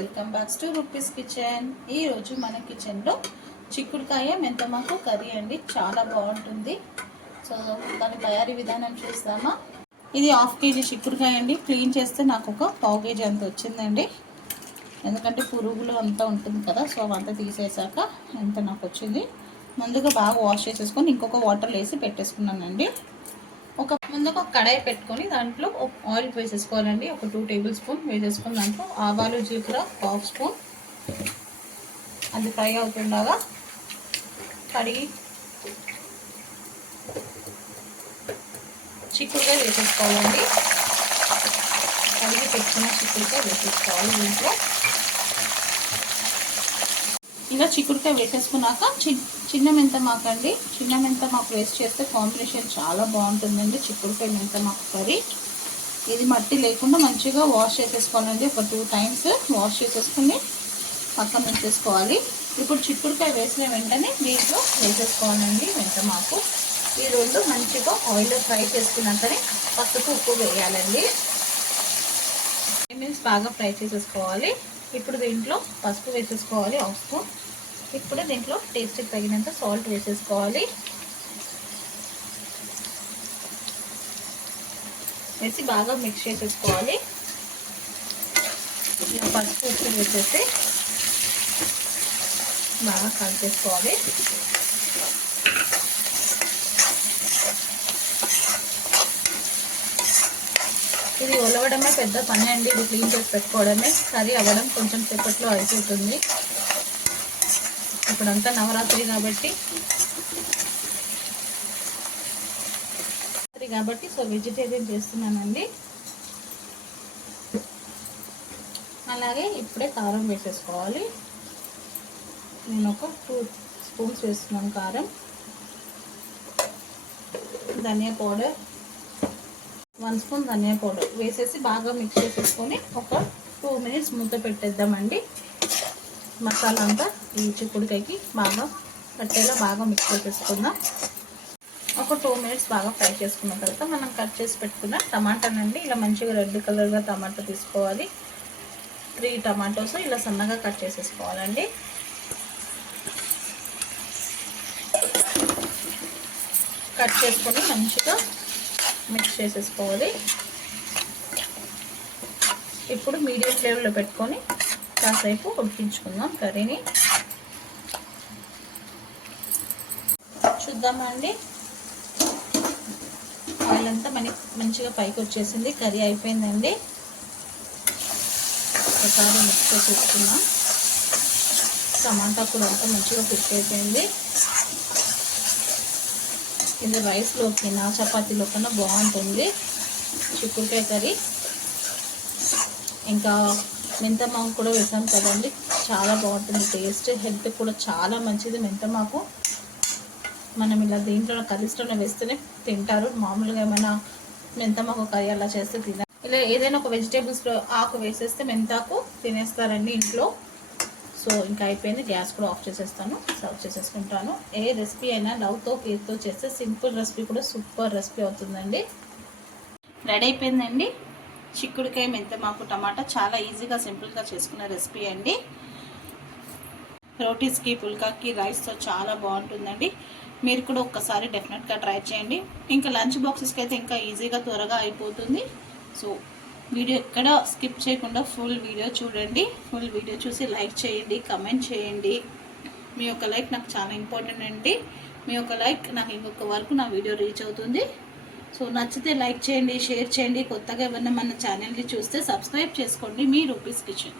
Welcome back to rupees kitchen. ఈరోజు మన కిచెన్లో చిక్కుడుకాయ మెంతమాకు కర్రీ అండి. చాలా బాగుంటుంది. సో దాని తయారీ విధానం చూస్తామా. ఇది 1/2 kg చిక్కుడుకాయ అండి. క్లీన్ చేస్తే నాకు ఒక 1/2 kg అంత వచ్చిందండి. ఎందుకంటే పురుగులు అంతా ఉంటుంది కదా, సో అవంతా తీసేసాక ఎంత నాకు వచ్చింది. ముందుగా బాగా వాష్ చేసేసుకొని ఇంకొక వాటర్ వేసి పెట్టేసుకున్నానండి. ముందుగా ఒక కడాయి పెట్టుకొని దాంట్లో ఆయిల్ వేసేసుకోవాలండి. ఒక 2 టేబుల్ స్పూన్ వేసేసుకుని దాంట్లో ఆవాలు జీలకర్ర 1/2 స్పూన్ అది ఫ్రై అవుతుండగా కడిగి చిక్కుడుకాయ వేసేసుకోవాలండి. కడిగి పెట్టుకున్న చిక్కుడుకాయ వేసేసుకోవాలి. దీంట్లో ఇలా చిక్కుడుకాయ వేసేసుకున్నాక చిన్న మెంతమాకు అండి. చిన్న మెంతమాకు వేస్ట్ చేస్తే కాంబినేషన్ చాలా బాగుంటుందండి. చిక్కుడుకాయ మెంతమాకు కర్రీ. ఇది మట్టి లేకుండా మంచిగా వాష్ చేసేసుకోవాలండి. ఒక 2 టైమ్స్ వాష్ చేసేసుకుని పక్కన ఉంచేసుకోవాలి. ఇప్పుడు చిక్కుడుకాయ వేసిన వెంటనే దీంట్లో వేసేసుకోవాలండి మెంతమాకు. ఈ రెండు మంచిగా ఆయిల్లో ఫ్రై చేసుకున్నాకనే పసుపు ఉప్పు వేయాలండి. 5 మినిట్స్ బాగా ఫ్రై చేసేసుకోవాలి. ఇప్పుడు దీంట్లో పసుపు వేసేసుకోవాలి 1 స్పూన్. ఇప్పుడు దీంట్లో టేస్ట్కి తగినంత సాల్ట్ వేసేసుకోవాలి. వేసి బాగా మిక్స్ చేసేసుకోవాలి. పసుపు ఉప్పు వేసేసి బాగా కలిపేసుకోవాలి. ఇది ఒలవడమే పెద్ద పని అండి. ఇది క్లీన్ చేసి పెట్టుకోవడమే. కర్రీ అవ్వడం కొంచెం సేపట్లో అయిపోతుంది. ఇప్పుడంతా నవరాత్రి కాబట్టి సో వెజిటేరియన్ చేస్తున్నానండి. అలాగే ఇప్పుడే కారం వేసేసుకోవాలి. నేను ఒక 2 స్పూన్స్ వేస్తున్నాను కారం. ధనియా పౌడర్ 1 స్పూన్ ధనియా పౌడర్ వేసేసి బాగా మిక్స్ చేసేసుకొని ఒక 2 మినిట్స్ మూత పెట్టేద్దామండి. మసాలా అంతా ఈ చిక్కుడుకాయకి బాగా పట్టేలా బాగా మిక్స్ చేసేసుకుందాం. ఒక 2 మినిట్స్ బాగా ఫ్రై చేసుకున్న తర్వాత మనం కట్ చేసి పెట్టుకున్న టమాటానండి. ఇలా మంచిగా రెడ్ కలర్గా టమాటా తీసుకోవాలి. 3 టమాటోస్ ఇలా సన్నగా కట్ చేసేసుకోవాలండి. కట్ చేసుకొని మంచిగా మిక్స్ చేసేసుకోవాలి. ఇప్పుడు మీడియం ఫ్లేమ్లో పెట్టుకొని కాసేపు ఉడికించుకుందాం కర్రీని. చూద్దామండి. ఆయిల్ అంతా మంచిగా పైకి వచ్చేసింది. కర్రీ అయిపోయిందండి. ఒకసారి మిక్స్ చేసేసుకున్నాం. టమాటా కూడా అంతా మంచిగా కుక్ అయిపోయింది. ఇది రైస్లోకి నా చపాతీలో కన్నా బాగుంటుంది చిక్కుడుకాయ కర్రీ. ఇంకా మెంతమాకు కూడా వేసాం కదండి, చాలా బాగుంటుంది టేస్ట్. హెల్త్ కూడా చాలా మంచిది మెంతమాకు. మనం ఇలా దీంట్లో కర్రీస్లోనే వేస్తేనే తింటారు. మామూలుగా ఏమైనా మెంతమాకు కర్రీ అలా చేస్తే తిన ఇలా ఏదైనా ఒక వెజిటేబుల్స్లో ఆకు వేసేస్తే మెంతాకు తినేస్తారండి ఇంట్లో. సో ఇంకా అయిపోయింది. గ్యాస్ కూడా ఆఫ్ చేసేస్తాను. సర్వ్ చేసేసుకుంటాను. ఏ రెసిపీ అయినా లవ్తో కేర్తో చేస్తే సింపుల్ రెసిపీ కూడా సూపర్ రెసిపీ అవుతుందండి. రెడీ అయిపోయిందండి చిక్కుడుకాయ మెంతమాకు టమాటా. చాలా ఈజీగా సింపుల్గా చేసుకున్న రెసిపీ అండి. రోటీస్కి పుల్కాకి రైస్తో చాలా బాగుంటుందండి. మీరు కూడా ఒక్కసారి డెఫినెట్గా ట్రై చేయండి. ఇంకా లంచ్ బాక్సెస్కి అయితే ఇంకా ఈజీగా త్వరగా అయిపోతుంది. సో వీడియో ఎక్కడ స్కిప్ చేయకుండా ఫుల్ వీడియో చూడండి. ఫుల్ వీడియో చూసి లైక్ చేయండి, కమెంట్ చేయండి. మీ యొక్క లైక్ నాకు చాలా ఇంపార్టెంట్ అండి. మీ యొక్క లైక్ నాకు ఇంకొక వరకు నా వీడియో రీచ్ అవుతుంది. సో నచ్చితే లైక్ చేయండి, షేర్ చేయండి. కొత్తగా ఏమన్నా మన ఛానల్ని చూస్తే సబ్స్క్రైబ్ చేసుకోండి. మీ రూపీస్ కిచెన్.